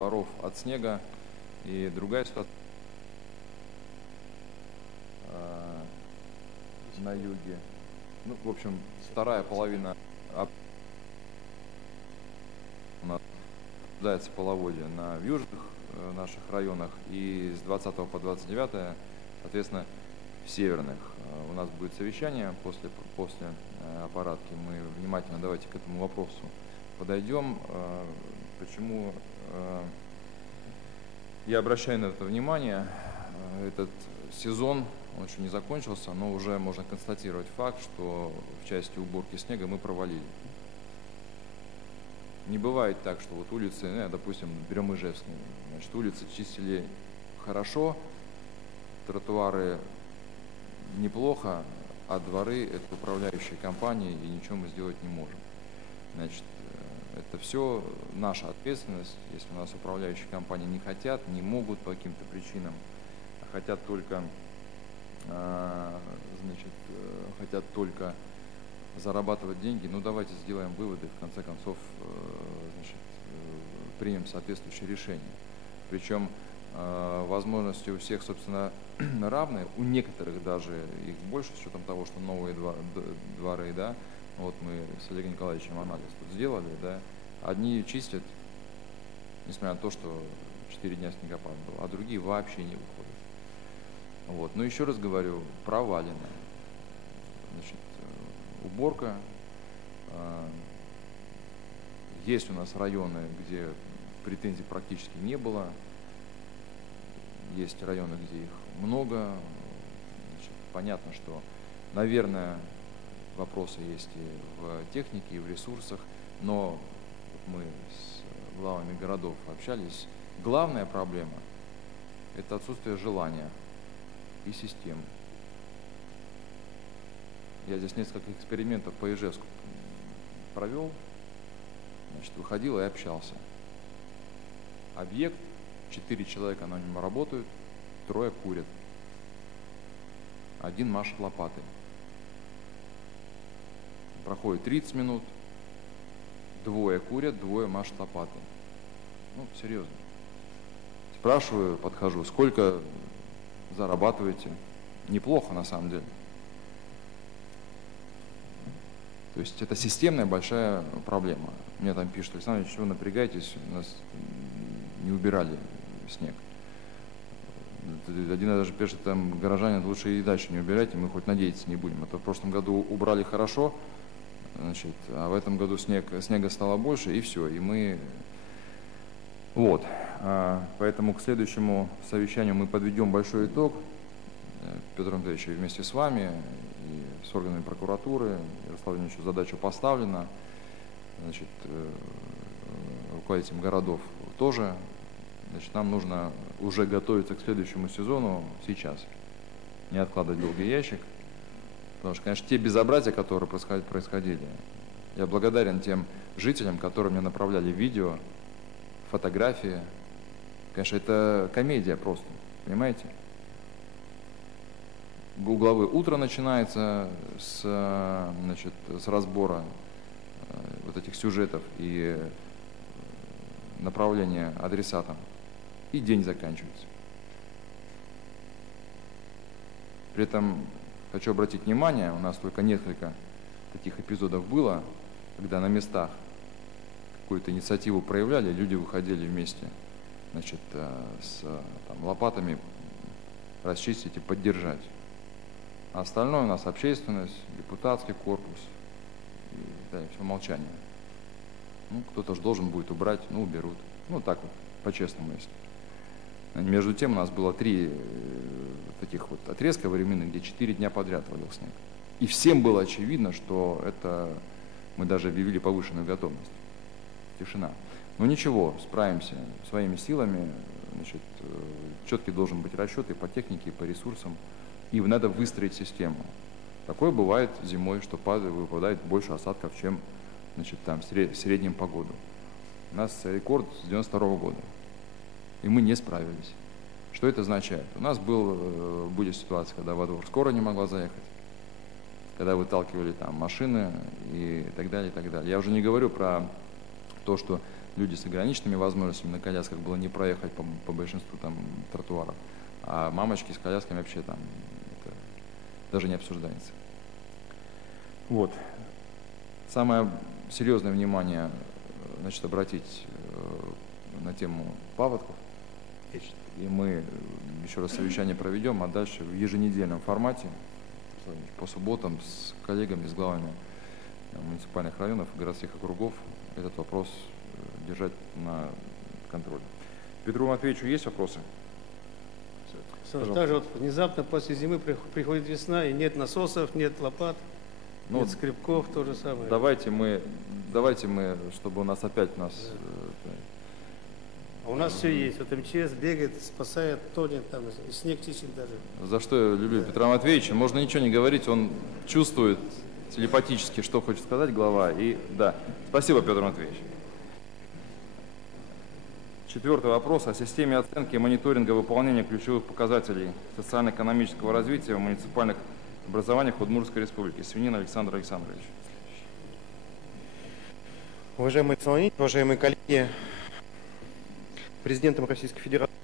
дворов от снега. И другая ситуация на юге. Ну, в общем, вторая половина наблюдается половодье в южных наших районах, и с 20 по 29, соответственно, в северных. У нас будет совещание после аппаратки. Мы внимательно давайте к этому вопросу подойдем. Почему я обращаю на это внимание? Этот сезон, он еще не закончился, но уже можно констатировать факт, что в части уборки снега мы провалили. Не бывает так, что вот улицы, допустим, берем Ижевск, значит, улицы чистили хорошо, тротуары неплохо, а дворы — это управляющие компании, и ничего мы сделать не можем. Значит, это все наша ответственность. Если у нас управляющие компании не хотят, не могут по каким-то причинам, а хотят только зарабатывать деньги, ну давайте сделаем выводы, в конце концов, примем соответствующее решение. Причем возможности у всех, собственно, равны, у некоторых даже их больше, с учетом того, что новые дворы, да, вот мы с Олегом Николаевичем анализ тут сделали, да, одни чистят, несмотря на то, что 4 дня снегопад был, а другие вообще не выходят. Вот. Но еще раз говорю, провалено. Значит, уборка. Есть у нас районы, где претензий практически не было. Есть районы, где их много. Значит, понятно, что, наверное, вопросы есть и в технике, и в ресурсах, но мы с главами городов общались. Главная проблема – это отсутствие желания и системы. Я здесь несколько экспериментов по Ижевску провел, значит, выходил и общался. Объект, 4 человека на нем работают, 3 курят. 1 машет лопатой. Проходит 30 минут, 2 курят, 2 машут лопатой. Ну, серьезно. Спрашиваю, подхожу, сколько зарабатываете? Неплохо, на самом деле. То есть это системная большая проблема. Мне там пишут: Александр Ильич, вы напрягаетесь, у нас не убирали снег. Один даже пишет, там, горожане, лучше и дальше не убирайте, мы хоть надеяться не будем. Это в прошлом году убрали хорошо, значит, а в этом году снега стало больше, и все, и мы... Вот, поэтому к следующему совещанию мы подведем большой итог. Петр Андреевич, вместе с вами и с органами прокуратуры, Ярославу Ильичу задача поставлена, значит, руководителям городов тоже. Значит, нам нужно уже готовиться к следующему сезону сейчас, не откладывать долгий ящик, потому что, конечно, те безобразия, которые происходили, я благодарен тем жителям, которые мне направляли видео, фотографии. Конечно, это комедия просто, понимаете? У главы утро начинается с разбора вот этих сюжетов и направления адресатам, и день заканчивается. При этом хочу обратить внимание, у нас только несколько таких эпизодов было, когда на местах какую-то инициативу проявляли, люди выходили вместе, значит, с лопатами расчистить и поддержать. А остальное у нас общественность, депутатский корпус, и все молчание. Ну, кто-то же должен будет убрать, ну, уберут. Ну, так вот, по-честному, если. Между тем у нас было 3 таких вот отрезка временных, где 4 дня подряд валил снег. И всем было очевидно, что это мы даже объявили повышенную готовность. Тишина. Но ничего, справимся своими силами. Значит, четкий должен быть расчет и по технике, и по ресурсам. И надо выстроить систему. Такое бывает зимой, что выпадает больше осадков, чем, значит, там, в среднем по году. У нас рекорд с 92 года. И мы не справились. Что это означает? У нас были ситуации, когда во двор скорая не могла заехать, когда выталкивали там машины и так далее, и так далее. Я уже не говорю про то, что люди с ограниченными возможностями на колясках было не проехать по большинству там тротуаров, а мамочки с колясками вообще там это даже не обсуждается. Вот. Самое серьезное внимание, значит, обратить на тему паводков. И мы еще раз совещание проведем, а дальше в еженедельном формате по субботам с коллегами, с главами муниципальных районов и городских округов этот вопрос держать на контроле. Петру Матвеевичу есть вопросы? Также вот внезапно после зимы приходит весна, и нет насосов, нет лопат, нет скребков, то же самое. Давайте мы, чтобы у нас опять А у нас все есть. Вот МЧС бегает, спасает, тонет, там, и снег чистит даже. За что я люблю Петра Матвеевича. Можно ничего не говорить, он чувствует телепатически, что хочет сказать глава. И да, спасибо, Петр Матвеевич. 4-й вопрос о системе оценки и мониторинга выполнения ключевых показателей социально-экономического развития в муниципальных образованиях Удмуртской Республики. Свинин Александр Александрович. Уважаемый Александр Леонидович, уважаемые коллеги, президентом Российской Федерации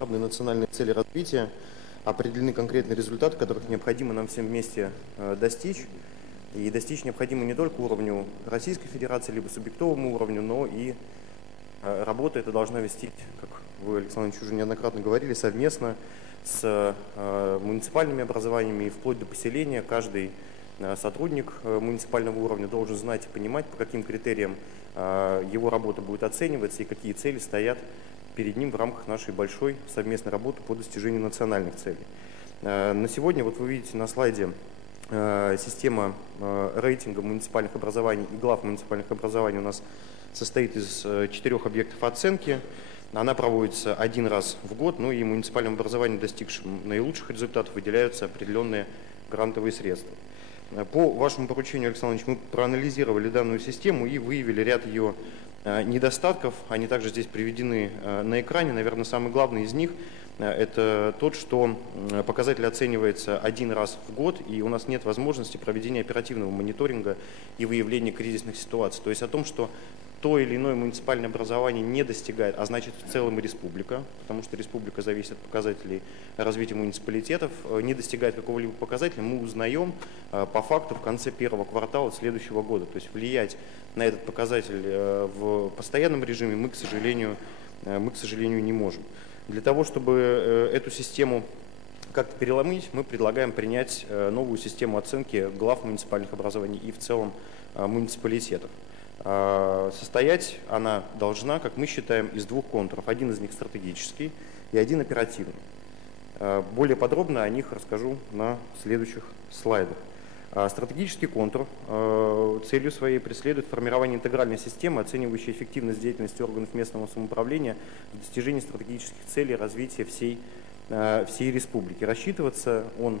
национальные цели развития, определены конкретные результаты, которых необходимо нам всем вместе достичь. И достичь необходимо не только уровню Российской Федерации, либо субъектовому уровню, но и работа эта должна вести, как вы, Александр Ильич, уже неоднократно говорили, совместно с муниципальными образованиями и вплоть до поселения. Каждый сотрудник муниципального уровня должен знать и понимать, по каким критериям его работа будет оцениваться и какие цели стоят перед ним в рамках нашей большой совместной работы по достижению национальных целей. На сегодня, вот вы видите на слайде, система рейтинга муниципальных образований и глав муниципальных образований у нас состоит из 4 объектов оценки. Она проводится один раз в год, ну и муниципальным образованием, достигшим наилучших результатов, выделяются определенные грантовые средства. По вашему поручению, Александр Ильич, мы проанализировали данную систему и выявили ряд ее недостатков. Они также здесь приведены на экране. Наверное, самый главный из них – это тот, что показатель оценивается один раз в год, и у нас нет возможности проведения оперативного мониторинга и выявления кризисных ситуаций. То есть о том, что то или иное муниципальное образование не достигает, а значит в целом и республика, потому что республика зависит от показателей развития муниципалитетов, не достигает какого-либо показателя, мы узнаем по факту в конце первого квартала следующего года. То есть влиять на этот показатель в постоянном режиме мы, к сожалению, не можем. Для того, чтобы эту систему как-то переломить, мы предлагаем принять новую систему оценки глав муниципальных образований и в целом муниципалитетов. Состоять она должна, как мы считаем, из 2 контуров. Один из них стратегический и один оперативный. Более подробно о них расскажу на следующих слайдах. Стратегический контур целью своей преследует формирование интегральной системы, оценивающей эффективность деятельности органов местного самоуправления в достижении стратегических целей развития всей республики. Рассчитываться он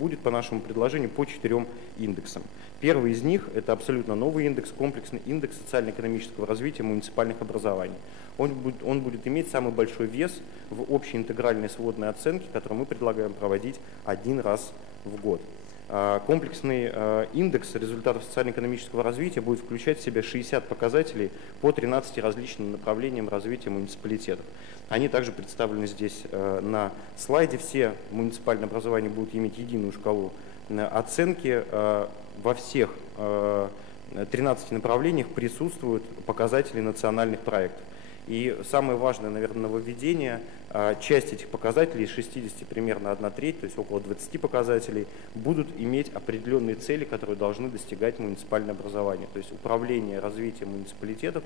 будет по нашему предложению по 4 индексам. Первый из них – это абсолютно новый индекс, комплексный индекс социально-экономического развития муниципальных образований. Он будет иметь самый большой вес в общей интегральной сводной оценке, которую мы предлагаем проводить один раз в год. Комплексный индекс результатов социально-экономического развития будет включать в себя 60 показателей по 13 различным направлениям развития муниципалитетов. Они также представлены здесь на слайде. Все муниципальные образования будут иметь единую шкалу оценки. Во всех 13 направлениях присутствуют показатели национальных проектов. И самое важное, наверное, нововведение, часть этих показателей, из 60 примерно 1/3, то есть около 20 показателей, будут иметь определенные цели, которые должны достигать муниципальное образование. То есть управление развитием муниципалитетов,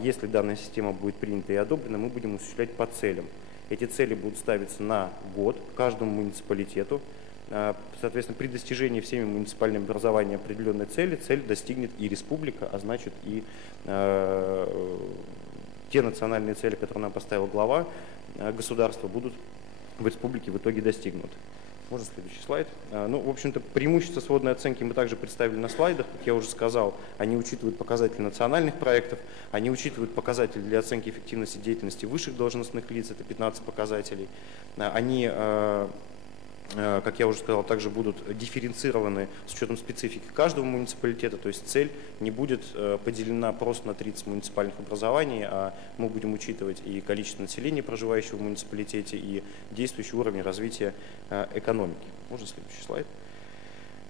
если данная система будет принята и одобрена, мы будем осуществлять по целям. Эти цели будут ставиться на год каждому муниципалитету. Соответственно, при достижении всеми муниципальными образованиями определенной цели, цель достигнет и республика, а значит и те национальные цели, которые нам поставила глава государства, будут в республике в итоге достигнуты. Можно следующий слайд. Ну, в общем-то, преимущества сводной оценки мы также представили на слайдах. Как я уже сказал, они учитывают показатели национальных проектов, они учитывают показатели для оценки эффективности деятельности высших должностных лиц, это 15 показателей. Они как я уже сказал, также будут дифференцированы с учетом специфики каждого муниципалитета, то есть цель не будет поделена просто на 30 муниципальных образований, а мы будем учитывать и количество населения, проживающего в муниципалитете, и действующий уровень развития экономики. Можно следующий слайд?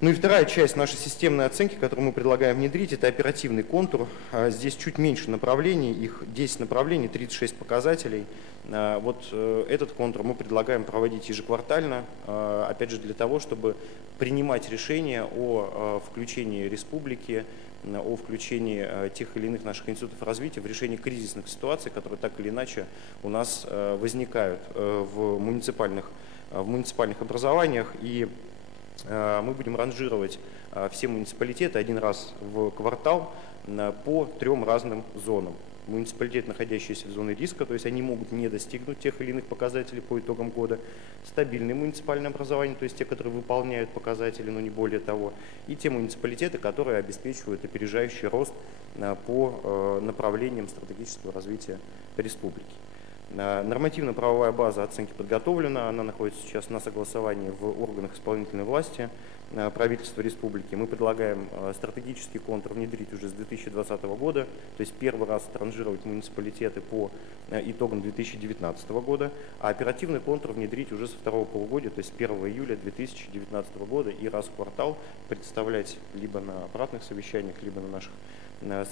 Ну и вторая часть нашей системной оценки, которую мы предлагаем внедрить, это оперативный контур. Здесь чуть меньше направлений, их 10 направлений, 36 показателей. Вот этот контур мы предлагаем проводить ежеквартально, опять же для того, чтобы принимать решения о включении республики, о включении тех или иных наших институтов развития в решении кризисных ситуаций, которые так или иначе у нас возникают в муниципальных образованиях. И мы будем ранжировать все муниципалитеты один раз в квартал по 3 разным зонам. Муниципалитеты, находящиеся в зоне риска, то есть они могут не достигнуть тех или иных показателей по итогам года. Стабильные муниципальные образования, то есть те, которые выполняют показатели, но не более того. И те муниципалитеты, которые обеспечивают опережающий рост по направлениям стратегического развития республики. Нормативно-правовая база оценки подготовлена, она находится сейчас на согласовании в органах исполнительной власти правительства республики. Мы предлагаем стратегический контур внедрить уже с 2020 года, то есть первый раз транжировать муниципалитеты по итогам 2019 года, а оперативный контур внедрить уже со второго полугодия, то есть 1 июля 2019 года, и раз в квартал представлять либо на аппаратных совещаниях, либо на наших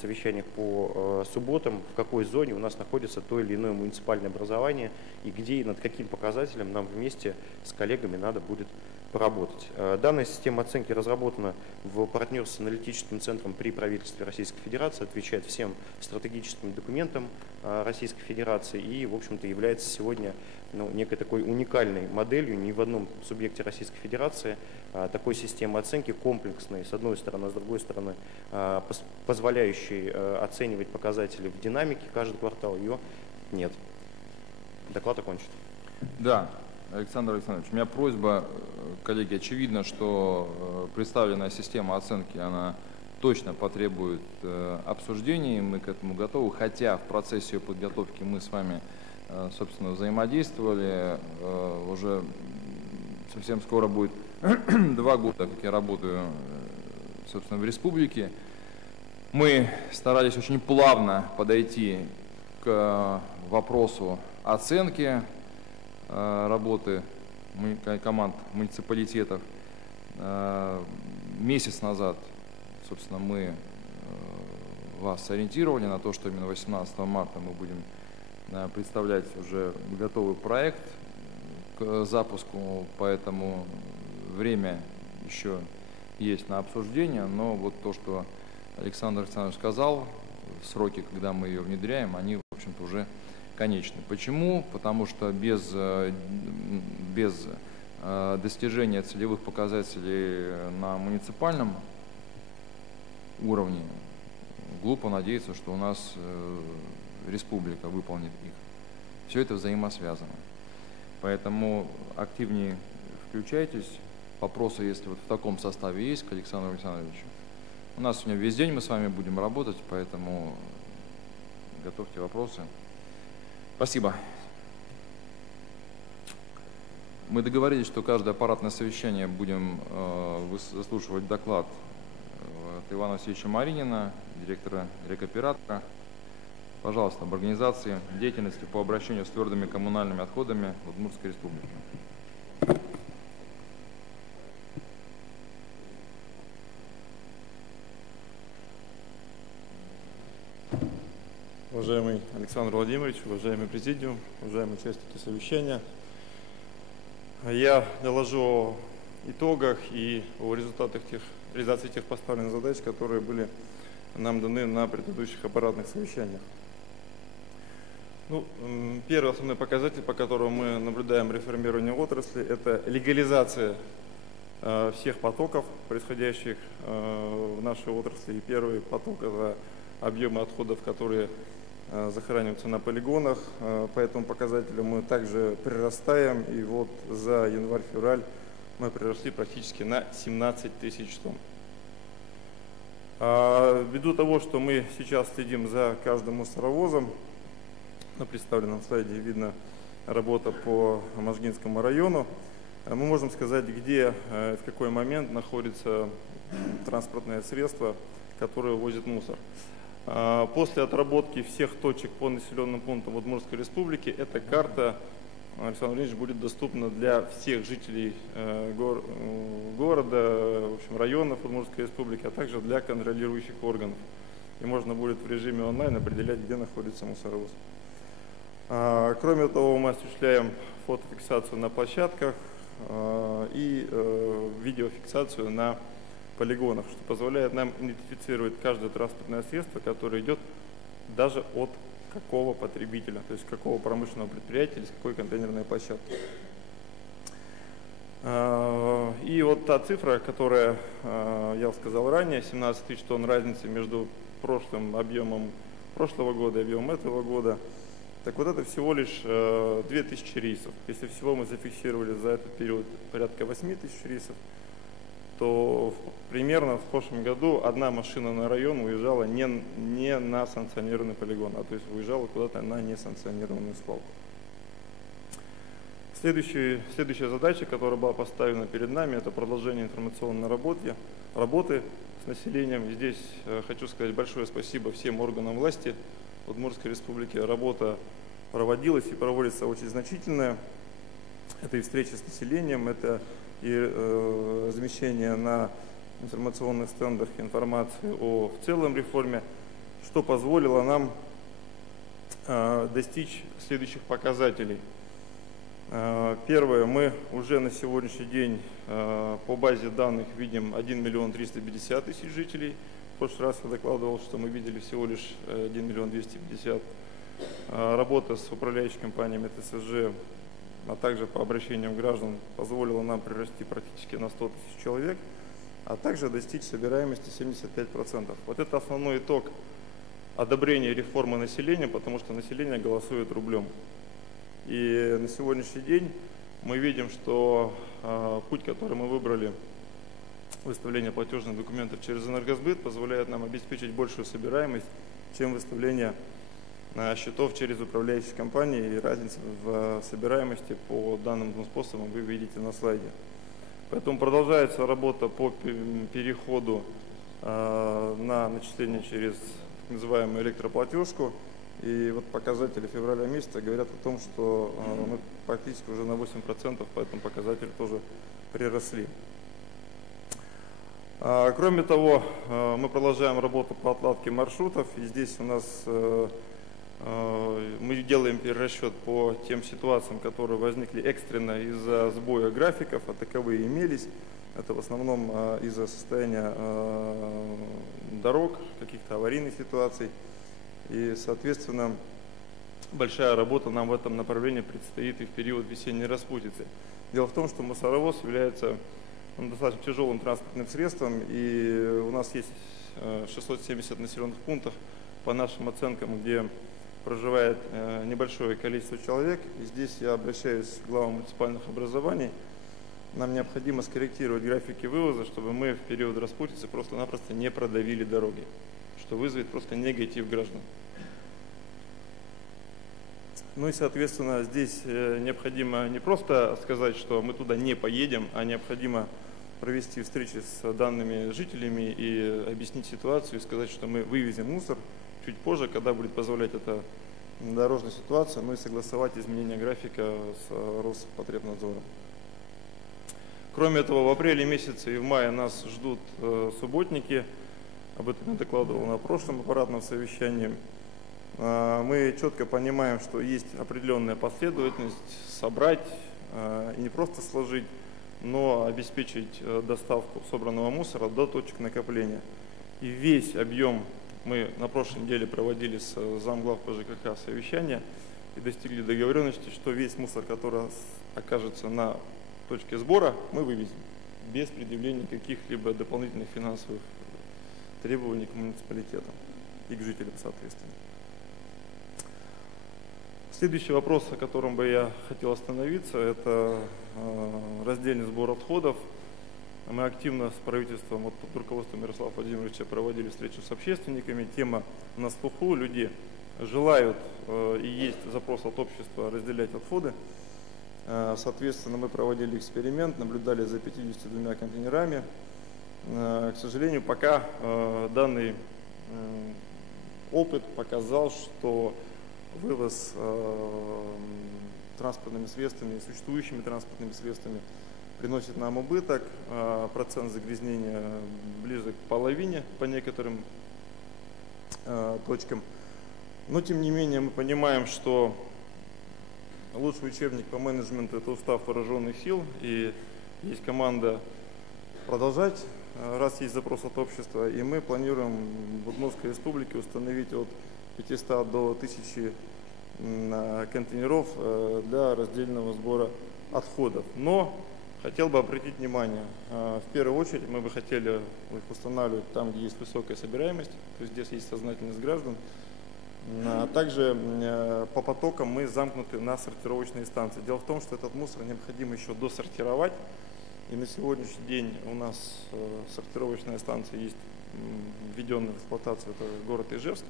совещаниях по субботам, в какой зоне у нас находится то или иное муниципальное образование и где и над каким показателем нам вместе с коллегами надо будет поработать. Данная система оценки разработана в партнерстве с аналитическим центром при правительстве Российской Федерации, отвечает всем стратегическим документам Российской Федерации и, в общем-то, является сегодня некой такой уникальной моделью. Ни в одном субъекте Российской Федерации такой системы оценки комплексной, с одной стороны, с другой стороны, позволяющей оценивать показатели в динамике каждый квартал, ее нет. Доклад окончен. Да, Александр Александрович, у меня просьба, коллеги, очевидно, что представленная система оценки, она точно потребует обсуждений, мы к этому готовы, хотя в процессе ее подготовки мы с вами, собственно, взаимодействовали, уже совсем скоро будет 2 года, как я работаю, собственно, в республике. Мы старались очень плавно подойти к вопросу оценки работы команд муниципалитетов. Месяц назад, собственно, мы вас сориентировали на то, что именно 18 марта мы будем представлять уже готовый проект к запуску, поэтому время еще есть на обсуждение, но вот то, что Александр Александрович сказал, сроки, когда мы ее внедряем, они, в общем-то, уже конечны. Почему? Потому что без достижения целевых показателей на муниципальном уровне глупо надеяться, что у нас республика выполнит их. Все это взаимосвязано. Поэтому активнее включайтесь. Вопросы, если вот в таком составе есть, к Александру Александровичу. У нас сегодня весь день мы с вами будем работать, поэтому готовьте вопросы. Спасибо. Мы договорились, что каждое аппаратное совещание будем заслушивать доклад от Ивана Васильевича Маринина, директора рекоператора. Пожалуйста, об организации деятельности по обращению с твердыми коммунальными отходами в Удмуртской республике. Уважаемый Александр Владимирович, уважаемый президиум, уважаемые участники совещания, я доложу о итогах и о результатах реализации тех поставленных задач, которые были нам даны на предыдущих аппаратных совещаниях. Первый основной показатель, по которому мы наблюдаем реформирование отрасли, это легализация всех потоков, происходящих в нашей отрасли. И первый поток – это объемы отходов, которые захораниваются на полигонах. По этому показателю мы также прирастаем. И вот за январь-февраль мы приросли практически на 17 тысяч тонн. Ввиду того, что мы сейчас следим за каждым мусоровозом, на представленном слайде видно работа по Можгинскому району. мы можем сказать, где, в какой момент находится транспортное средство, которое возит мусор. После отработки всех точек по населенным пунктам Удмуртской Республики эта карта, Александр Владимирович, будет доступна для всех жителей города, в общем, районов Удмуртской Республики, а также для контролирующих органов. И можно будет в режиме онлайн определять, где находится мусоровоз. Кроме того, мы осуществляем фотофиксацию на площадках и видеофиксацию на полигонах, что позволяет нам идентифицировать каждое транспортное средство, которое идет даже от какого потребителя, то есть какого промышленного предприятия или с какой контейнерной площадки. И вот та цифра, которая, я сказал ранее, 17 тысяч тонн разницы между прошлым объемом прошлого года и объемом этого года, так вот это всего лишь 2000 рейсов. Если всего мы зафиксировали за этот период порядка 8 тысяч рейсов, то примерно в прошлом году одна машина на район уезжала не на санкционированный полигон, а то есть уезжала куда-то на несанкционированную свалку. Следующая задача, которая была поставлена перед нами, это продолжение информационной работы с населением. И здесь хочу сказать большое спасибо всем органам власти Удмуртской Республики. Работа проводилась и проводится очень значительная. Это и встречи с населением, это и размещение на информационных стендах информации о в целом реформе, что позволило нам достичь следующих показателей. Первое, мы уже на сегодняшний день по базе данных видим 1 350 000 жителей. В прошлый раз я докладывал, что мы видели всего лишь 1 250 000. Работа с управляющей компанией ТСЖ, а также по обращениям граждан, позволила нам прирасти практически на 100 000 человек, а также достичь собираемости 75%. Вот это основной итог одобрения реформы населения, потому что население голосует рублем. И на сегодняшний день мы видим, что путь, который мы выбрали, выставление платежных документов через Энергосбыт, позволяет нам обеспечить большую собираемость, чем выставление счетов через управляющие компании, и разница в собираемости по данным двум способам вы видите на слайде. Поэтому продолжается работа по переходу на начисление через так называемую электроплатежку. И вот показатели февраля месяца говорят о том, что мы практически уже на 8% по этому показателю тоже приросли. Кроме того, мы продолжаем работу по отладке маршрутов. И здесь у нас мы делаем перерасчет по тем ситуациям, которые возникли экстренно из-за сбоя графиков, а таковые имелись. Это в основном из-за состояния дорог, каких-то аварийных ситуаций. И, соответственно, большая работа нам в этом направлении предстоит и в период весенней распутицы. Дело в том, что мусоровоз является достаточно тяжелым транспортным средством, и у нас есть 670 населенных пунктов, по нашим оценкам, где проживает небольшое количество человек. И здесь я обращаюсь к главам муниципальных образований. Нам необходимо скорректировать графики вывоза, чтобы мы в период распутицы просто-напросто не продавили дороги, что вызовет просто негатив граждан. Ну и, соответственно, здесь необходимо не просто сказать, что мы туда не поедем, а необходимо провести встречи с данными жителями и объяснить ситуацию, и сказать, что мы вывезем мусор чуть позже, когда будет позволять эта дорожная ситуация, ну и согласовать изменения графика с Роспотребнадзором. Кроме этого, в апреле месяце и в мае нас ждут субботники. Об этом я докладывал на прошлом аппаратном совещании. Мы четко понимаем, что есть определенная последовательность собрать и не просто сложить, но обеспечить доставку собранного мусора до точек накопления. И весь объем мы на прошлой неделе проводили с замглав по ЖКХ совещания и достигли договоренности, что весь мусор, который окажется на точке сбора, мы вывезем без предъявления каких-либо дополнительных финансовых требований к муниципалитетам и к жителям соответственно. Следующий вопрос, о котором бы я хотел остановиться, это раздельный сбор отходов. Мы активно с правительством, вот под руководством Ярослава Владимировича, проводили встречу с общественниками. Тема на слуху, люди желают и есть запрос от общества разделять отходы. Соответственно, мы проводили эксперимент, наблюдали за 52 контейнерами. К сожалению, пока данный опыт показал, что вывоз транспортными средствами, существующими транспортными средствами приносит нам убыток, процент загрязнения ближе к половине по некоторым точкам. Но тем не менее мы понимаем, что лучший учебник по менеджменту — это устав вооруженных сил, и есть команда продолжать, раз есть запрос от общества, и мы планируем в Удмуртской республике установить от 500 до 1000 контейнеров для раздельного сбора отходов. Но хотел бы обратить внимание, в первую очередь мы бы хотели их устанавливать там, где есть высокая собираемость, то есть здесь есть сознательность граждан. А также по потокам мы замкнуты на сортировочные станции. Дело в том, что этот мусор необходимо еще досортировать. И на сегодняшний день у нас сортировочная станция есть, введенная в эксплуатацию, это город Ижевск,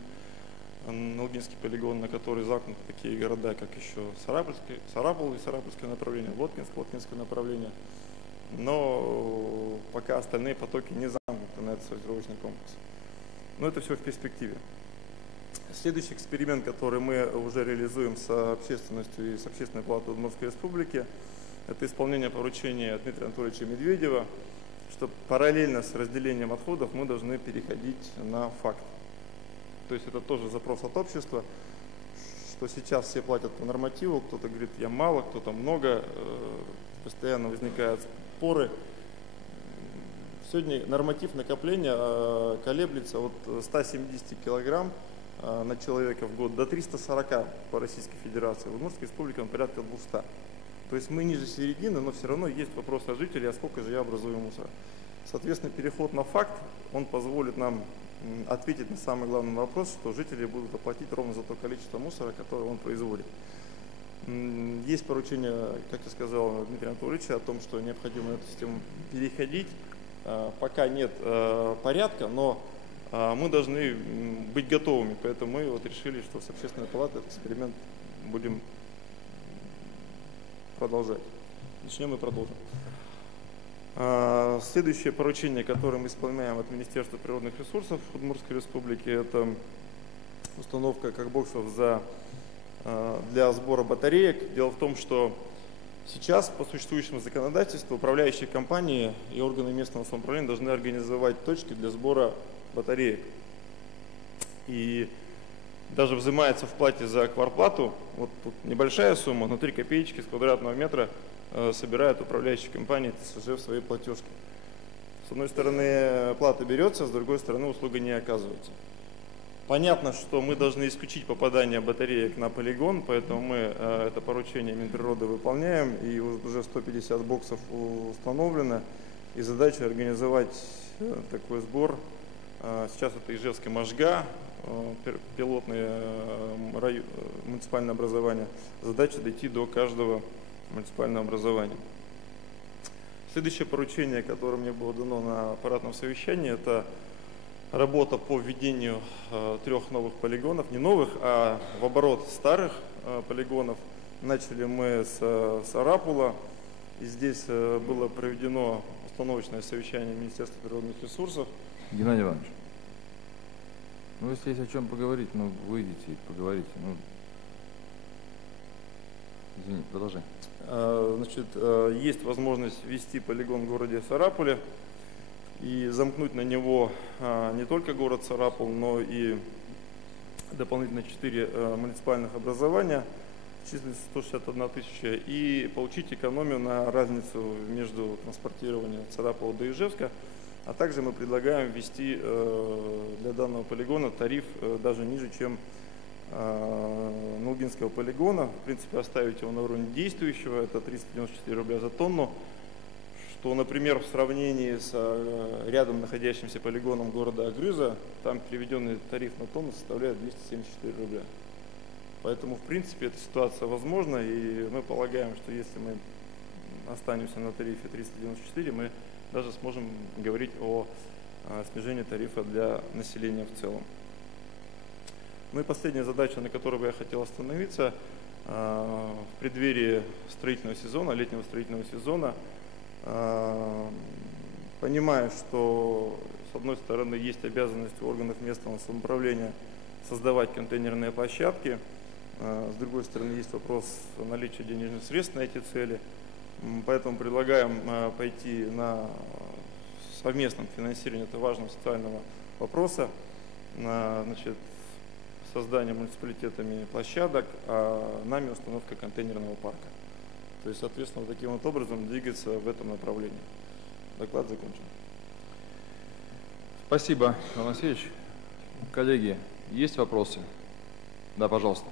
Нолгинский полигон, на который замкнуты такие города, как еще Сарапул и Сарапульское направление, Воткинское направление. Но пока остальные потоки не замкнуты на этот сортировочный комплекс. Но это все в перспективе. Следующий эксперимент, который мы уже реализуем с общественностью и с Общественной палатой Удмуртской республики, это исполнение поручения Дмитрия Анатольевича Медведева, что параллельно с разделением отходов мы должны переходить на факт. То есть это тоже запрос от общества, что сейчас все платят по нормативу, кто-то говорит, я мало, кто-то много, постоянно возникают споры. Сегодня норматив накопления колеблется от 170 килограмм на человека в год до 340 по Российской Федерации. В Удмуртской республике он порядка 200. То есть мы ниже середины, но все равно есть вопрос от жителей, а сколько же я образую мусора. Соответственно, переход на факт, он позволит нам ответить на самый главный вопрос, что жители будут оплатить ровно за то количество мусора, которое он производит. Есть поручение, как я сказал, Дмитрия Анатольевича о том, что необходимо на эту систему переходить. Пока нет порядка, но мы должны быть готовыми, поэтому мы вот решили, что с Общественной палатой этот эксперимент будем продолжать. Начнем и продолжим. Следующее поручение, которое мы исполняем от Министерства природных ресурсов Удмуртской республики, это установка карбоксов для сбора батареек. Дело в том, что сейчас по существующему законодательству управляющие компании и органы местного самоуправления должны организовать точки для сбора батареек. И даже взимается в плате за квартплату, вот тут небольшая сумма, но 3 копеечки с квадратного метра собирают управляющие компании ТСЖ в своей платежке. С одной стороны плата берется, с другой стороны услуга не оказывается. Понятно, что мы должны исключить попадание батареек на полигон, поэтому мы это поручение Минприроды выполняем, и уже 150 боксов установлено, и задача организовать такой сбор. Сейчас это Ижевская Можга, пилотное муниципальное образование. Задача дойти до каждого муниципального образования. Следующее поручение, которое мне было дано на аппаратном совещании, это работа по введению 3 новых полигонов, не новых, а в оборот старых полигонов. Начали мы с Сарапула, и здесь было проведено установочное совещание Министерства природных ресурсов. Геннадий Иванович, ну если есть о чем поговорить, ну выйдите и поговорите. Ну, извини, продолжай. Значит, есть возможность ввести полигон в городе Сарапуле и замкнуть на него не только город Сарапул, но и дополнительно 4 муниципальных образования численностью 161 тысяча и получить экономию на разницу между транспортированием от Сарапула до Ижевска. А также мы предлагаем ввести для данного полигона тариф даже ниже, чем Нолгинского полигона. В принципе, оставить его на уровне действующего, это 394 рубля за тонну, что, например, в сравнении с рядом находящимся полигоном города Агрыза, там переведенный тариф на тонну составляет 274 рубля. Поэтому, в принципе, эта ситуация возможна, и мы полагаем, что если мы останемся на тарифе 394, мы даже сможем говорить о снижении тарифа для населения в целом. Ну и последняя задача, на которой бы я хотел остановиться, в преддверии строительного сезона, летнего строительного сезона, понимая, что с одной стороны есть обязанность у органов местного самоуправления создавать контейнерные площадки, с другой стороны есть вопрос наличия денежных средств на эти цели, поэтому предлагаем пойти на совместном финансировании этого важного социального вопроса, значит, создание муниципалитетами площадок, а нами установка контейнерного парка. То есть, соответственно, вот таким вот образом двигаться в этом направлении. Доклад закончен. Спасибо, Иван Васильевич. Коллеги, есть вопросы? Да, пожалуйста.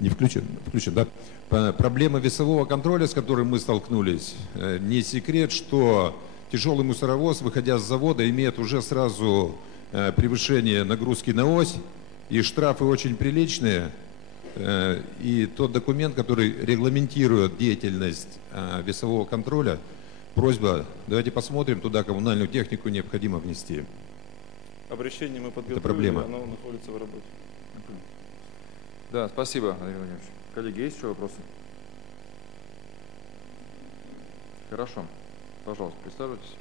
Не включен, включен, да. Проблема весового контроля, с которой мы столкнулись, не секрет, что тяжелый мусоровоз, выходя с завода, имеет уже сразу превышение нагрузки на ось, и штрафы очень приличные. И тот документ, который регламентирует деятельность весового контроля, просьба, давайте посмотрим, туда коммунальную технику необходимо внести. Обращение мы подготовили, это проблема. Оно находится в работе. Да, спасибо, Андрей Владимирович. Коллеги, есть еще вопросы? Хорошо. Пожалуйста, присаживайтесь.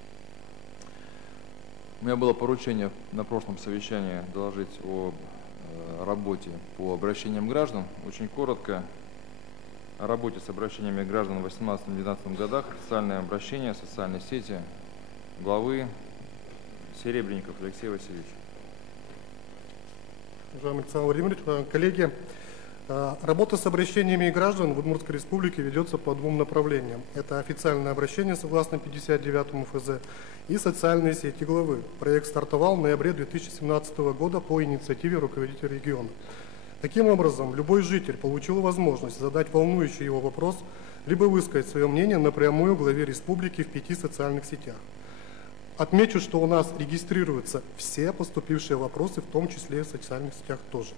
У меня было поручение на прошлом совещании доложить о работе по обращениям граждан. Очень коротко о работе с обращениями граждан в 2018-2019 годах. Социальное обращение, социальные сети, главы Серебренников Алексей Васильевич. Уважаемый Александр Владимирович, коллеги, работа с обращениями граждан в Удмуртской Республике ведется по двум направлениям. Это официальное обращение согласно 59-му ФЗ и социальные сети главы. Проект стартовал в ноябре 2017 года по инициативе руководителя региона. Таким образом, любой житель получил возможность задать волнующий его вопрос, либо высказать свое мнение напрямую главе республики в 5 социальных сетях. Отмечу, что у нас регистрируются все поступившие вопросы, в том числе и в социальных сетях тоже.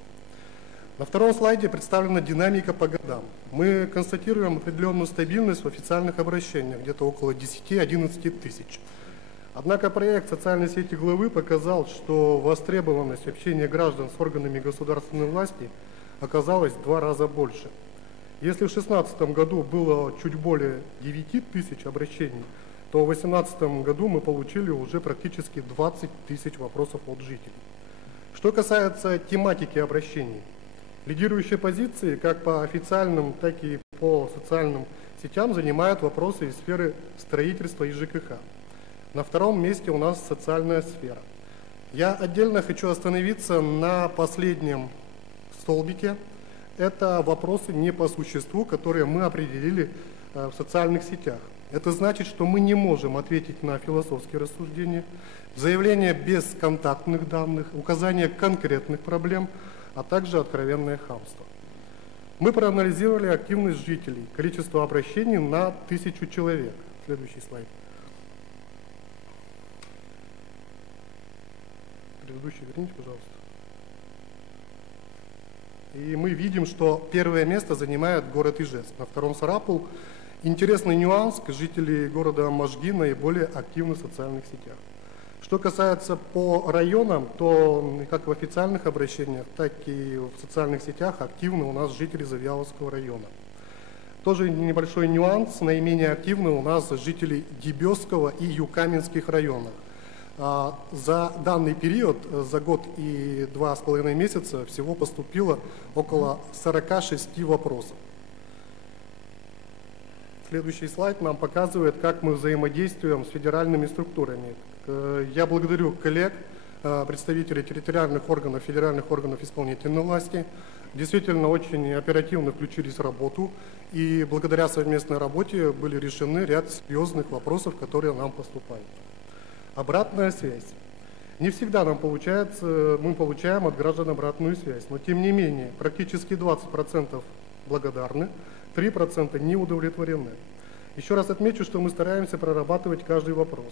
На втором слайде представлена динамика по годам. Мы констатируем определенную стабильность в официальных обращениях, где-то около 10-11 тысяч. Однако проект социальной сети главы показал, что востребованность общения граждан с органами государственной власти оказалась в 2 раза больше. Если в 2016 году было чуть более 9 тысяч обращений, то в 2018 году мы получили уже практически 20 тысяч вопросов от жителей. Что касается тематики обращений, лидирующие позиции как по официальным, так и по социальным сетям занимают вопросы из сферы строительства и ЖКХ. На втором месте у нас социальная сфера. Я отдельно хочу остановиться на последнем столбике. Это вопросы не по существу, которые мы определили в социальных сетях. Это значит, что мы не можем ответить на философские рассуждения, заявления без контактных данных, указания конкретных проблем, а также откровенное хамство. Мы проанализировали активность жителей, количество обращений на 1000 человек. Следующий слайд. Предыдущий верните, пожалуйста. И мы видим, что первое место занимает город Ижевск, на втором Сарапул. Интересный нюанс, жители города Можги наиболее активны в социальных сетях. Что касается по районам, то как в официальных обращениях, так и в социальных сетях активны у нас жители Завьяловского района. Тоже небольшой нюанс, наименее активны у нас жители Дебесского и Юкаменских районов. За данный период, за год и 2,5 месяца, всего поступило около 46 вопросов. Следующий слайд нам показывает, как мы взаимодействуем с федеральными структурами. Я благодарю коллег, представителей территориальных органов, федеральных органов исполнительной власти. Действительно, очень оперативно включились в работу, и благодаря совместной работе были решены ряд серьезных вопросов, которые нам поступают. Обратная связь. Не всегда нам получается, мы получаем от граждан обратную связь, но тем не менее практически 20% благодарны, 3% не удовлетворены. Еще раз отмечу, что мы стараемся прорабатывать каждый вопрос.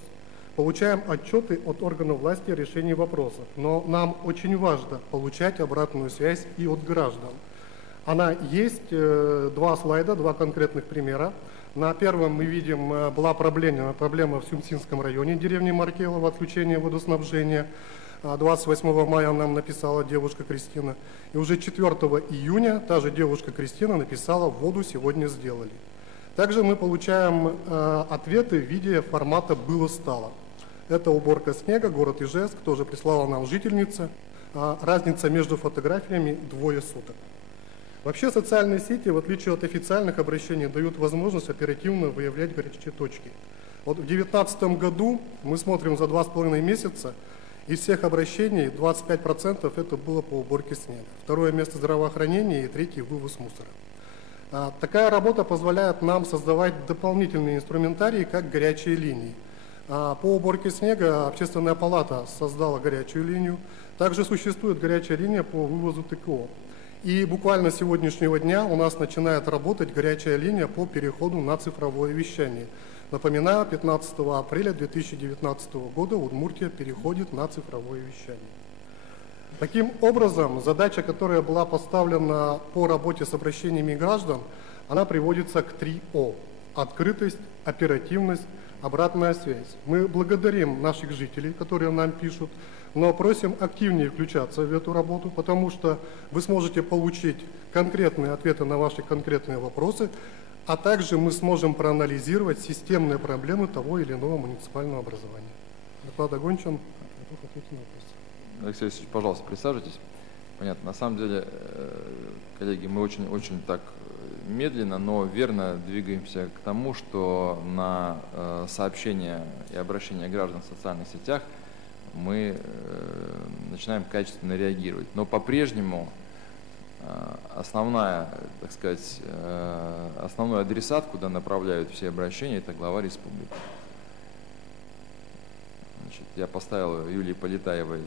Получаем отчеты от органов власти о решении вопросов, но нам очень важно получать обратную связь и от граждан. Она есть, 2 слайда, 2 конкретных примера. На первом мы видим, была проблема в Сюмсинском районе деревни Маркелово, отключение водоснабжения. 28 мая нам написала девушка Кристина. И уже 4 июня та же девушка Кристина написала: воду сегодня сделали. Также мы получаем ответы в виде формата «было-стало». Это уборка снега, город Ижевск, тоже прислала нам жительница. Разница между фотографиями 2 суток. Вообще социальные сети, в отличие от официальных обращений, дают возможность оперативно выявлять горячие точки. Вот в 2019 году мы смотрим за 2,5 месяца, из всех обращений 25% это было по уборке снега. 2 место здравоохранения и 3 вывоз мусора. Такая работа позволяет нам создавать дополнительные инструментарии, как горячие линии. По уборке снега Общественная палата создала горячую линию. Также существует горячая линия по вывозу ТКО. И буквально с сегодняшнего дня у нас начинает работать горячая линия по переходу на цифровое вещание. Напоминаю, 15 апреля 2019 года Удмуртия переходит на цифровое вещание. Таким образом, задача, которая была поставлена по работе с обращениями граждан, она приводится к 3О. Открытость, оперативность, обратная связь. Мы благодарим наших жителей, которые нам пишут, но просим активнее включаться в эту работу, потому что вы сможете получить конкретные ответы на ваши конкретные вопросы, а также мы сможем проанализировать системные проблемы того или иного муниципального образования. Доклад окончен. Готов ответить на вопросы. Алексей Алексеевич, пожалуйста, присаживайтесь. Понятно. На самом деле, коллеги, мы очень так медленно, но верно двигаемся к тому, что на сообщения и обращения граждан в социальных сетях мы начинаем качественно реагировать. Но по-прежнему основная, так сказать, основной адресат, куда направляют все обращения, это глава республики. Значит, я поставил Юлии Полетаевой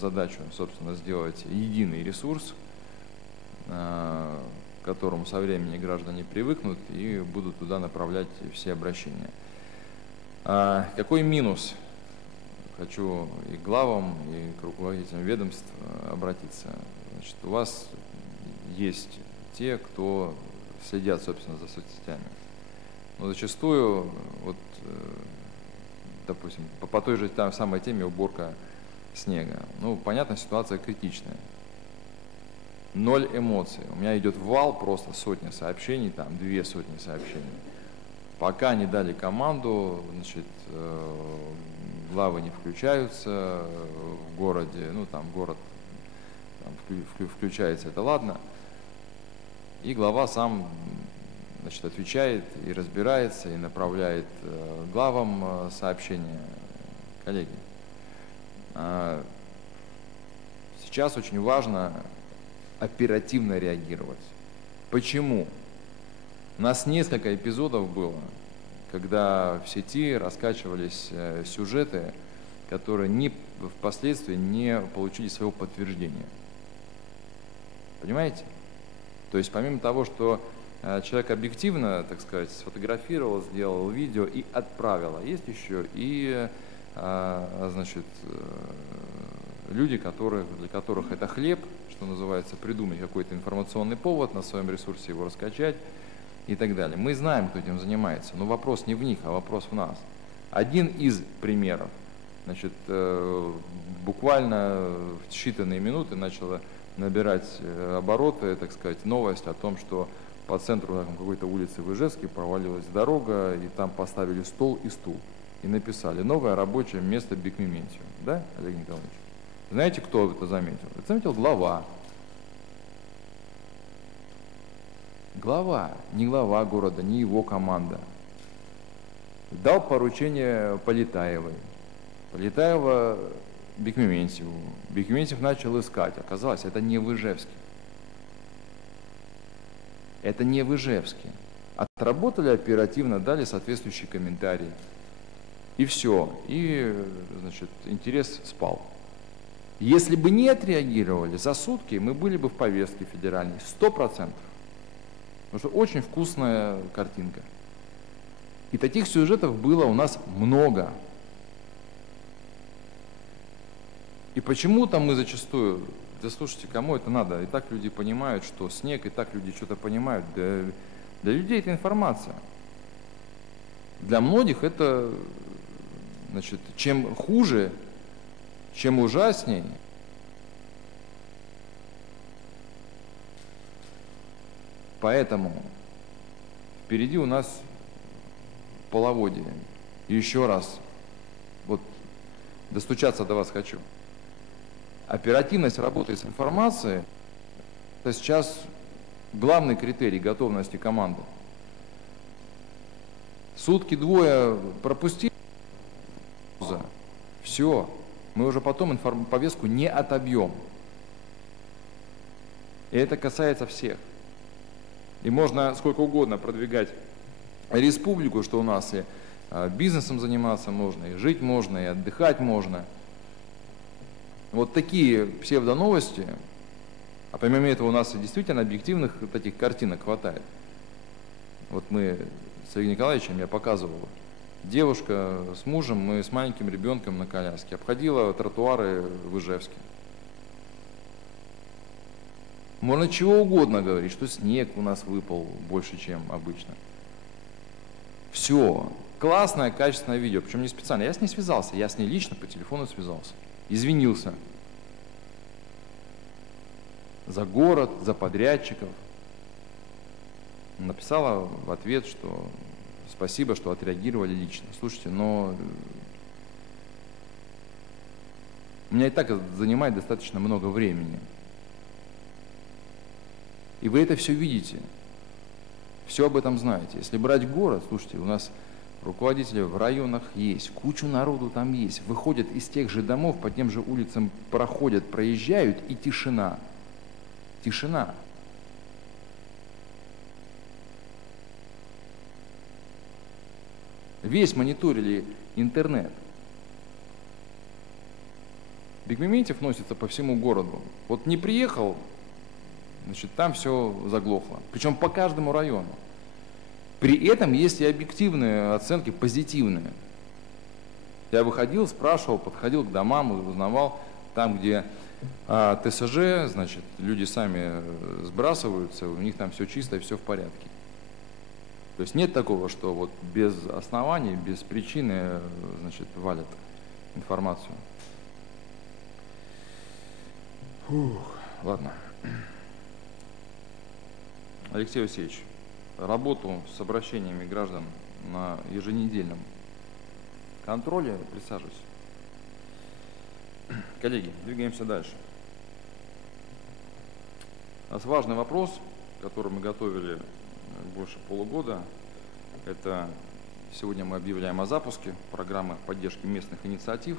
задачу, собственно, сделать единый ресурс, к которому со временем граждане привыкнут и будут туда направлять все обращения. Какой минус? Хочу и к главам, и к руководителям ведомств обратиться. Значит, у вас есть те, кто следят, собственно, за соцсетями. Но зачастую, вот, допустим, по той же самой теме уборка снега. Ну, понятно, ситуация критичная. 0 эмоций. У меня идет вал, просто сотни сообщений, там 2 сотни сообщений. Пока не дали команду, значит, главы не включаются в городе, ну там город там, включается, это ладно. И глава сам, значит, отвечает и разбирается, и направляет главам сообщения. Коллеги, сейчас очень важно оперативно реагировать. Почему? У нас несколько эпизодов было, когда в сети раскачивались сюжеты, которые впоследствии не получили своего подтверждения. Понимаете? То есть помимо того, что человек объективно, так сказать, сфотографировал, сделал видео и отправил, есть еще и, значит, люди, для которых это хлеб, что называется, придумать какой-то информационный повод, на своем ресурсе его раскачать и так далее. Мы знаем, кто этим занимается, но вопрос не в них, а вопрос в нас. Один из примеров, значит, буквально в считанные минуты начала набирать обороты, так сказать, новость о том, что по центру какой-то улицы в Ижевске провалилась дорога, и там поставили стол и стул. И написали: новое рабочее место Бекмементьева. Да, Олег Николаевич? Знаете, кто это заметил? Это заметил глава. Глава, не глава города, не его команда. Дал поручение Полетаевой. Полетаева Бекмементьеву. Бекмементьев начал искать. Оказалось, это не в Ижевске. Это не в Ижевске. Отработали оперативно, дали соответствующие комментарии. И все. И, значит, интерес спал. Если бы не отреагировали, за сутки мы были бы в повестке федеральной. 100%. Потому что очень вкусная картинка. И таких сюжетов было у нас много. И почему-то мы зачастую, да слушайте, кому это надо? И так люди понимают, что снег, и так люди что-то понимают. Для людей это информация. Для многих это, значит, чем хуже, чем ужаснее, поэтому впереди у нас половодье. И еще раз, вот достучаться до вас хочу. Оперативность работы с информацией – это сейчас главный критерий готовности команды. Сутки-двое пропустили, все, мы уже потом повестку не отобьем. И это касается всех. И можно сколько угодно продвигать республику, что у нас и бизнесом заниматься можно, и жить можно, и отдыхать можно. Вот такие псевдоновости, а помимо этого у нас действительно объективных таких картинок хватает. Вот мы с Сергеем Николаевичем, я показывал, девушка с мужем, мы с маленьким ребенком на коляске, обходила тротуары в Ижевске. Можно чего угодно говорить, что снег у нас выпал больше, чем обычно. Все. Классное, качественное видео. Причем не специально. Я с ней связался. Я с ней лично по телефону связался. Извинился. За город, за подрядчиков. Написала в ответ, что спасибо, что отреагировали лично. Слушайте, но у меня и так занимает достаточно много времени. И вы это все видите, все об этом знаете. Если брать город, слушайте, у нас руководители в районах есть, кучу народу там есть, выходят из тех же домов, по тем же улицам проходят, проезжают, и тишина. Тишина. Весь мониторили интернет. Бекмамбетов носится по всему городу. Вот не приехал, значит, там все заглохло. Причем по каждому району. При этом есть и объективные оценки, позитивные. Я выходил, спрашивал, подходил к домам, узнавал, там, где ТСЖ, значит, люди сами сбрасываются, у них там все чисто и все в порядке. То есть нет такого, что вот без оснований, без причины, значит, валят информацию. Ладно. Алексей Васильевич, работу с обращениями граждан на еженедельном контроле, присаживайся. Коллеги, двигаемся дальше. У нас важный вопрос, который мы готовили больше полугода. Это сегодня мы объявляем о запуске программы поддержки местных инициатив.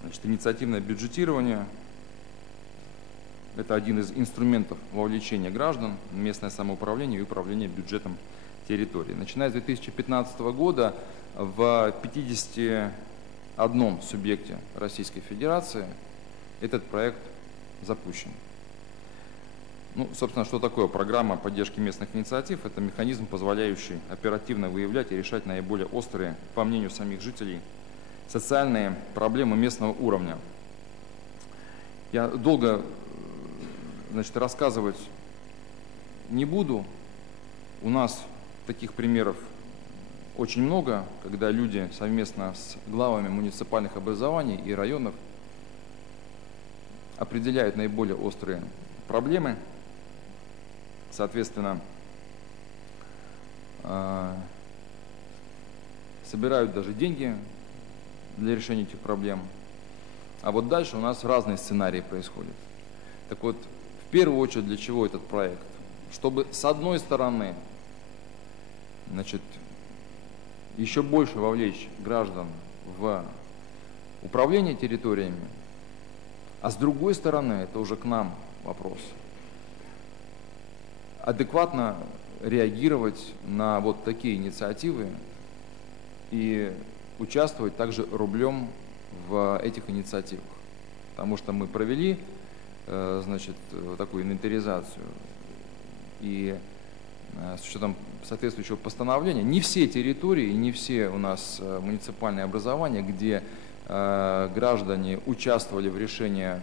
Значит, инициативное бюджетирование – это один из инструментов вовлечения граждан в местное самоуправление и управление бюджетом территории. Начиная с 2015 года в 51 субъекте Российской Федерации этот проект запущен. Ну, собственно, что такое программа поддержки местных инициатив? Это механизм, позволяющий оперативно выявлять и решать наиболее острые, по мнению самих жителей, социальные проблемы местного уровня. Я долго, значит, рассказывать не буду. У нас таких примеров очень много, когда люди совместно с главами муниципальных образований и районов определяют наиболее острые проблемы, соответственно, собирают даже деньги для решения этих проблем. А вот дальше у нас разные сценарии происходят. Так вот, в первую очередь, для чего этот проект? Чтобы, с одной стороны, значит, еще больше вовлечь граждан в управление территориями, а с другой стороны, это уже к нам вопрос, адекватно реагировать на вот такие инициативы и участвовать также рублем в этих инициативах. Потому что мы провели, значит, такую инвентаризацию, и с учетом соответствующего постановления, не все территории, не все у нас муниципальные образования, где граждане участвовали в решении,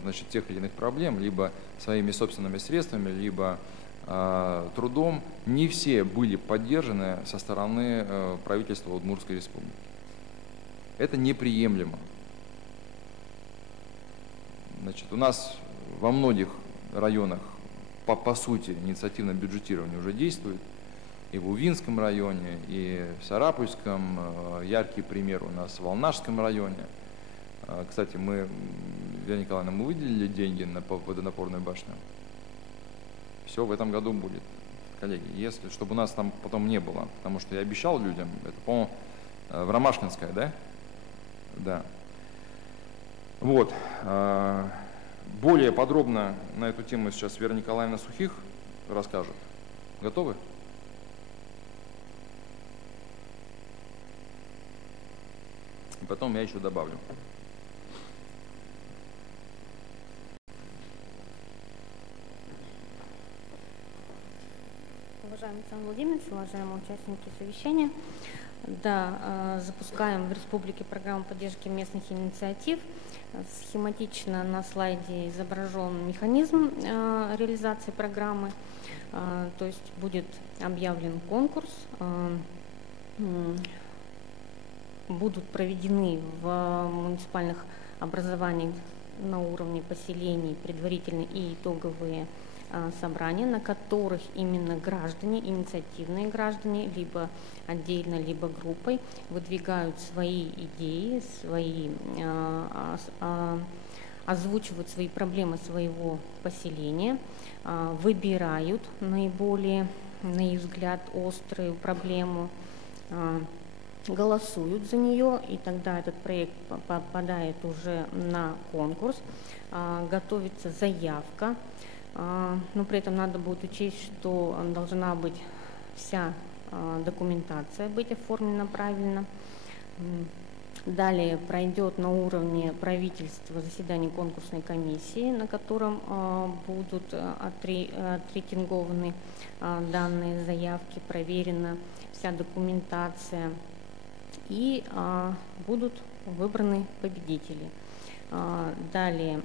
значит, тех или иных проблем, либо своими собственными средствами, либо трудом, не все были поддержаны со стороны правительства Удмуртской республики. Это неприемлемо. Значит, у нас во многих районах по сути инициативное бюджетирование уже действует. И в Увинском районе, и в Сарапульском. Яркий пример у нас в Волнажском районе. Кстати, Вера Николаевна, мы выделили деньги на водонапорную башню. Все в этом году будет, коллеги, чтобы у нас там потом не было. Потому что я обещал людям, это, по-моему, в Ромашкинское, да? Да. Вот. Более подробно на эту тему сейчас Вера Николаевна Сухих расскажет. Готовы? И потом я еще добавлю. Уважаемый Александр Владимирович, уважаемые участники совещания, да, запускаем в республике программу поддержки местных инициатив. Схематично на слайде изображен механизм реализации программы, то есть будет объявлен конкурс, будут проведены в муниципальных образованиях на уровне поселений предварительные и итоговые собрания, на которых именно граждане, инициативные граждане, либо отдельно, либо группой выдвигают свои идеи, озвучивают свои проблемы своего поселения, выбирают наиболее, на их взгляд, острую проблему, голосуют за нее, и тогда этот проект попадает уже на конкурс, готовится заявка. Но при этом надо будет учесть, что должна быть вся документация быть оформлена правильно. Далее пройдет на уровне правительства заседание конкурсной комиссии, на котором будут отрейтингованы данные заявки, проверена вся документация и будут выбраны победители. Далее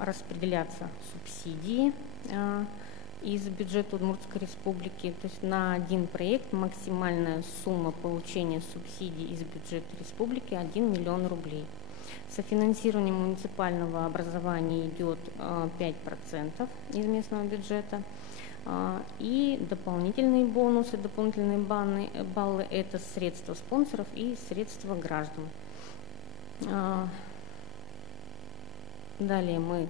распределяться субсидии из бюджета Удмуртской республики. То есть на один проект максимальная сумма получения субсидий из бюджета республики 1 миллион рублей. Софинансирование муниципального образования идет 5% из местного бюджета. И дополнительные бонусы, дополнительные баллы – это средства спонсоров и средства граждан. Далее мы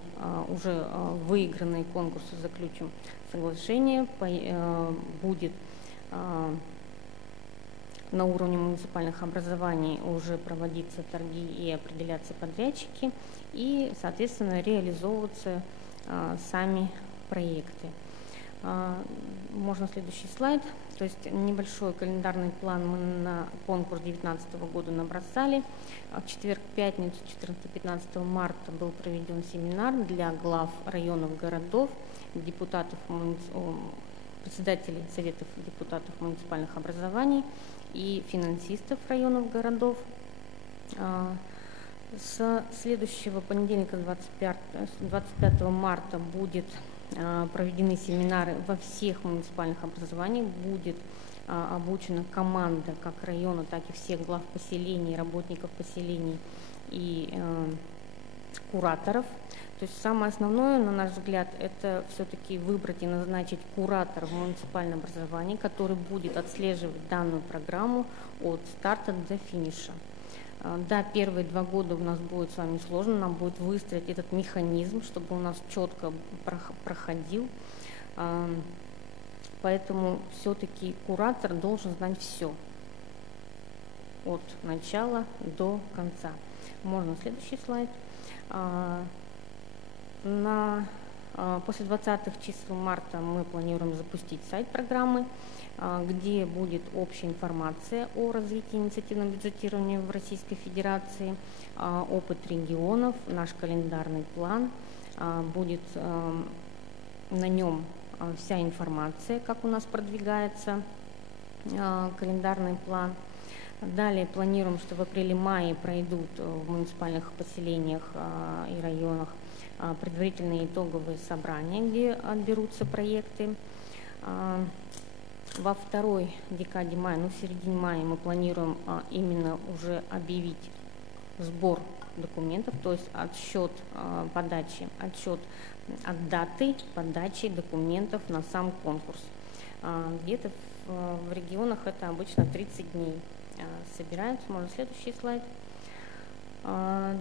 уже выигранные конкурсы заключим соглашение, будет на уровне муниципальных образований уже проводиться торги и определяться подрядчики и, соответственно, реализовываться сами проекты. Можно следующий слайд. То есть небольшой календарный план мы на конкурс 2019 года набросали. В четверг, пятницу, 14-15 марта был проведен семинар для глав районов, городов, депутатов, председателей советов депутатов муниципальных образований и финансистов районов, городов. С следующего понедельника, 25 марта, будет проведены семинары во всех муниципальных образованиях, будет обучена команда как района, так и всех глав поселений, работников поселений и кураторов. То есть самое основное, на наш взгляд, это все-таки выбрать и назначить куратора в муниципальном образовании, который будет отслеживать данную программу от старта до финиша. Да, первые 2 года у нас будет с вами сложно, нам будет выстроить этот механизм, чтобы у нас четко проходил. Поэтому все-таки куратор должен знать все от начала до конца. Можно следующий слайд. После 20-х чисел марта мы планируем запустить сайт программы, где будет общая информация о развитии инициативного бюджетирования в Российской Федерации, опыт регионов, наш календарный план. Будет на нем вся информация, как у нас продвигается календарный план. Далее планируем, что в апреле-мае пройдут в муниципальных поселениях и районах предварительные итоговые собрания, где отберутся проекты. Во второй декаде мая, ну, в середине мая мы планируем именно уже объявить сбор документов, то есть отсчет подачи, отсчет от даты подачи документов на сам конкурс. Где-то в регионах это обычно 30 дней собираются. Можно следующий слайд.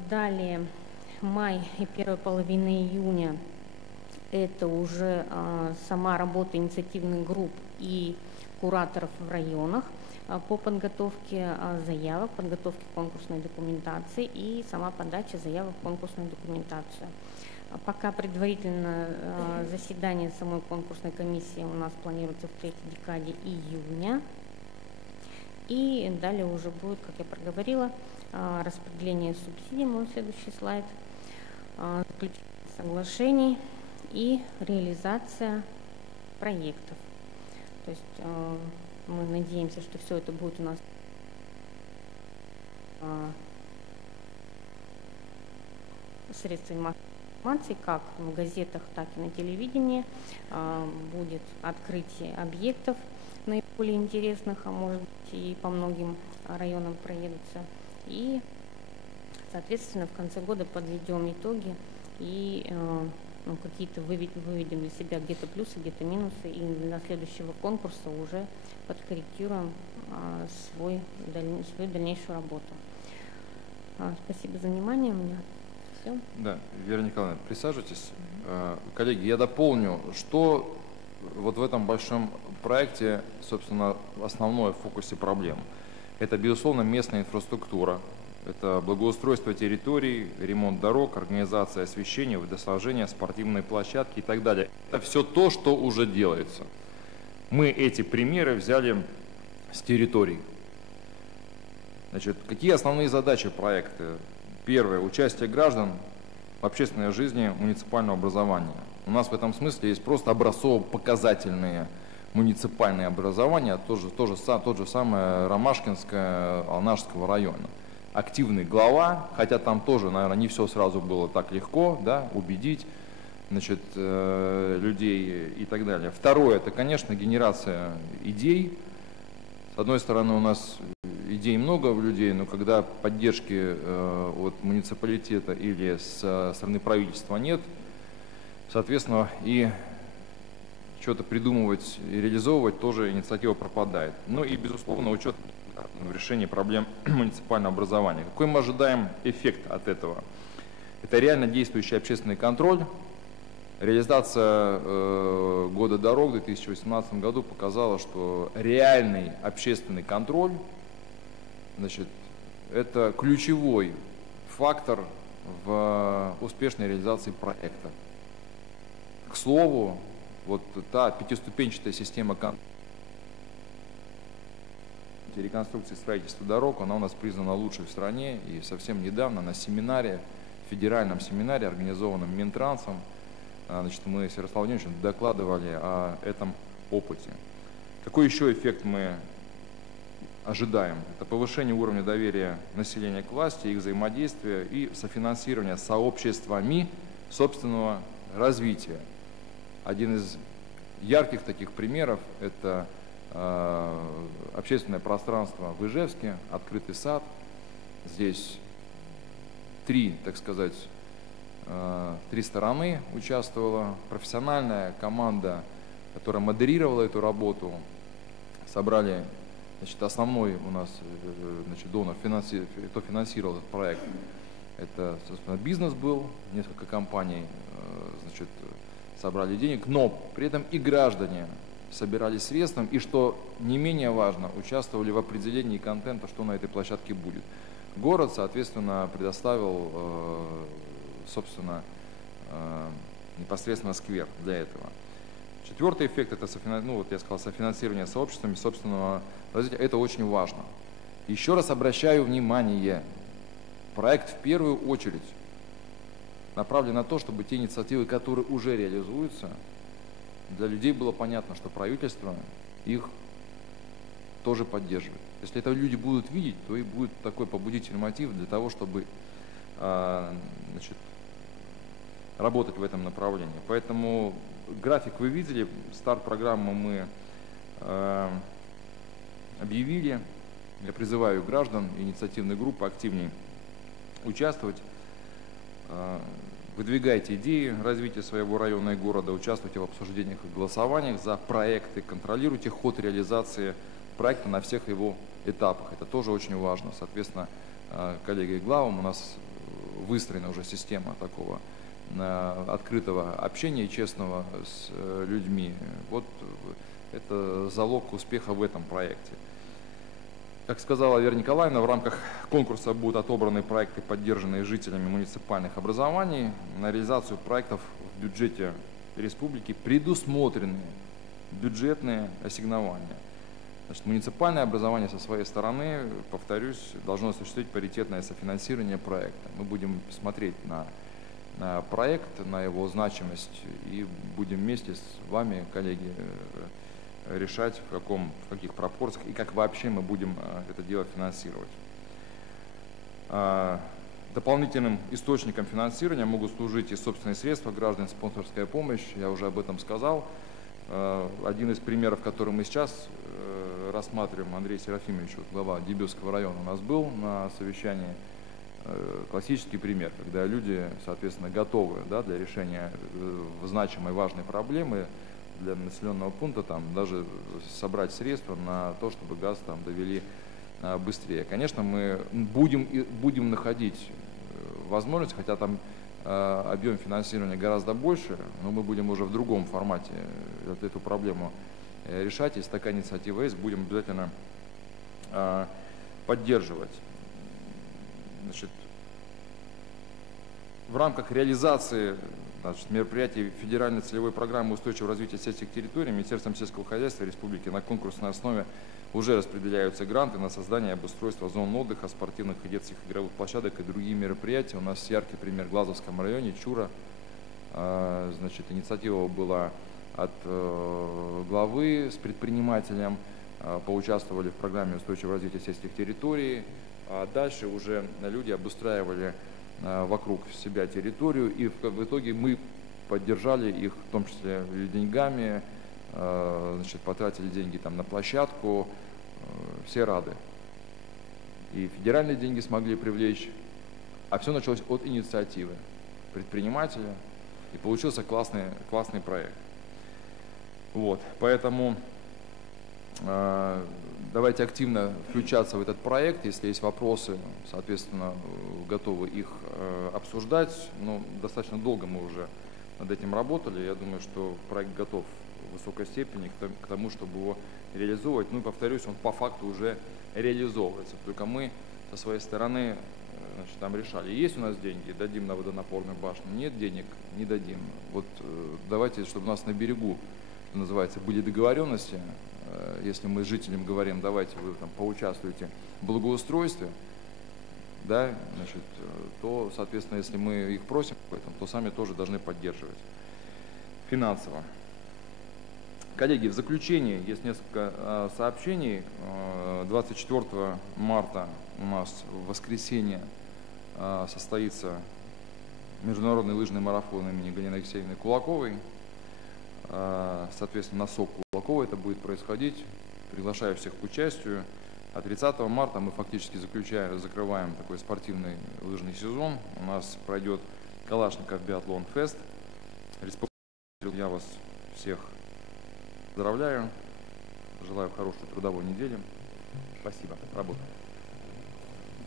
Далее, май и первая половина июня – это уже сама работа инициативных групп и кураторов в районах по подготовке заявок, подготовке конкурсной документации и сама подача заявок в конкурсную документацию. Пока предварительно заседание самой конкурсной комиссии у нас планируется в третьей декаде июня. И далее уже будет, как я проговорила, распределение субсидий, мой следующий слайд, заключение соглашений и реализация проектов. То есть мы надеемся, что все это будет у нас средствами массовой информации, как в газетах, так и на телевидении. Будет открытие объектов наиболее интересных, а может быть и по многим районам проедутся. И, соответственно, в конце года подведем итоги и какие-то выведем для себя где-то плюсы, где-то минусы, и для следующего конкурса уже подкорректируем свою дальнейшую работу. Спасибо за внимание. У меня все. Да, Вера Николаевна, присаживайтесь. Коллеги, я дополню, что вот в этом большом проекте, собственно, основное в фокусе проблем. Это, безусловно, местная инфраструктура, это благоустройство территорий, ремонт дорог, организация освещения, водоснабжения, спортивные площадки и так далее. Это все то, что уже делается. Мы эти примеры взяли с территорий. Значит, какие основные задачи проекта? Первое – участие граждан в общественной жизни муниципального образования. У нас в этом смысле есть просто образцово-показательные муниципальные образования, тот же самое Ромашкинское Алнашского района. Активный глава, хотя там тоже, наверное, не все сразу было так легко, да, убедить, значит, людей и так далее. Второе – это, конечно, генерация идей. С одной стороны, у нас идей много у людей, но когда поддержки от муниципалитета или со стороны правительства нет, соответственно, и что-то придумывать и реализовывать тоже инициатива пропадает. Ну и, безусловно, учет в решении проблем муниципального образования. Какой мы ожидаем эффект от этого? Это реально действующий общественный контроль. Реализация года дорог в 2018 году показала, что реальный общественный контроль, значит, это ключевой фактор в успешной реализации проекта. К слову, вот та пятиступенчатая система реконструкции и строительства дорог, она у нас признана лучшей в стране, и совсем недавно на семинаре, федеральном семинаре, организованном Минтрансом, значит, мы с Ярославом Владимировичем докладывали о этом опыте. Какой еще эффект мы ожидаем? Это повышение уровня доверия населения к власти, их взаимодействия и софинансирование сообществами собственного развития. Один из ярких таких примеров – это общественное пространство в Ижевске, открытый сад. Здесь три стороны участвовала. Профессиональная команда, которая модерировала эту работу. Собрали, значит, основной у нас, значит, донор, кто финансировал этот проект. Это, собственно, бизнес был, несколько компаний, значит, собрали денег, но при этом и граждане собирали средства, и, что не менее важно, участвовали в определении контента, что на этой площадке будет. Город, соответственно, предоставил, собственно, непосредственно сквер для этого. Четвертый эффект – это софинансирование сообществами собственного развития. Это очень важно. Еще раз обращаю внимание, проект в первую очередь направлен на то, чтобы те инициативы, которые уже реализуются, для людей было понятно, что правительство их тоже поддерживает. Если это люди будут видеть, то и будет такой побудительный мотив для того, чтобы, значит, работать в этом направлении. Поэтому график вы видели, старт программы мы объявили. Я призываю граждан и инициативной группы активнее участвовать. Выдвигайте идеи развития своего района и города, участвуйте в обсуждениях и голосованиях за проекты, контролируйте ход реализации проекта на всех его этапах. Это тоже очень важно. Соответственно, коллегой главам у нас выстроена уже система такого открытого общения и честного с людьми. Вот это залог успеха в этом проекте. Как сказала Вера Николаевна, в рамках конкурса будут отобраны проекты, поддержанные жителями муниципальных образований. На реализацию проектов в бюджете республики предусмотрены бюджетные ассигнования. Значит, муниципальное образование со своей стороны, повторюсь, должно осуществить паритетное софинансирование проекта. Мы будем смотреть на проект, на его значимость и будем вместе с вами, коллеги, решать, в каких пропорциях и как вообще мы будем это дело финансировать. Дополнительным источником финансирования могут служить и собственные средства граждан, спонсорская помощь, я уже об этом сказал. Один из примеров, который мы сейчас рассматриваем, Андрей Серафимович, глава Дебюсского района, у нас был на совещании. Классический пример, когда люди, соответственно, готовы, да, для решения значимой важной проблемы для населенного пункта, там, даже собрать средства на то, чтобы газ там довели быстрее. Конечно, мы будем находить возможность, хотя там объем финансирования гораздо больше, но мы будем уже в другом формате эту проблему решать. Если такая инициатива есть, будем обязательно поддерживать. Значит, в рамках реализации мероприятий федеральной целевой программы устойчивого развития сельских территорий Министерством сельского хозяйства Республики на конкурсной основе уже распределяются гранты на создание и обустройство зон отдыха, спортивных и детских игровых площадок и другие мероприятия. У нас яркий пример в Глазовском районе, Чура. Значит, инициатива была от главы с предпринимателем, поучаствовали в программе устойчивого развития сельских территорий. А дальше уже люди обустраивали вокруг себя территорию, и в итоге мы поддержали их, в том числе и деньгами, значит, потратили деньги там на площадку, все рады. И федеральные деньги смогли привлечь, а все началось от инициативы предпринимателя, и получился классный проект. Вот, поэтому давайте активно включаться в этот проект. Если есть вопросы, соответственно, готовы их обсуждать. Но достаточно долго мы уже над этим работали. Я думаю, что проект готов в высокой степени к тому, чтобы его реализовывать. Ну и повторюсь, он по факту уже реализовывается. Только мы со своей стороны, значит, там решали. Есть у нас деньги, дадим на водонапорную башню. Нет денег, не дадим. Вот давайте, чтобы у нас на берегу, что называется, были договоренности. Если мы с жителям говорим, давайте вы там поучаствуйте в благоустройстве, да, значит, то, соответственно, если мы их просим об этом, то сами тоже должны поддерживать финансово. Коллеги, в заключение есть несколько сообщений. 24 марта у нас в воскресенье состоится международный лыжный марафон имени Галины Алексеевны Кулаковой. Соответственно, на СОК Кулакова это будет происходить. Приглашаю всех к участию. А 30 марта мы фактически закрываем такой спортивный лыжный сезон. У нас пройдет Калашников биатлон фест. Я вас всех поздравляю. Желаю хорошей трудовой недели. Спасибо. Работаем.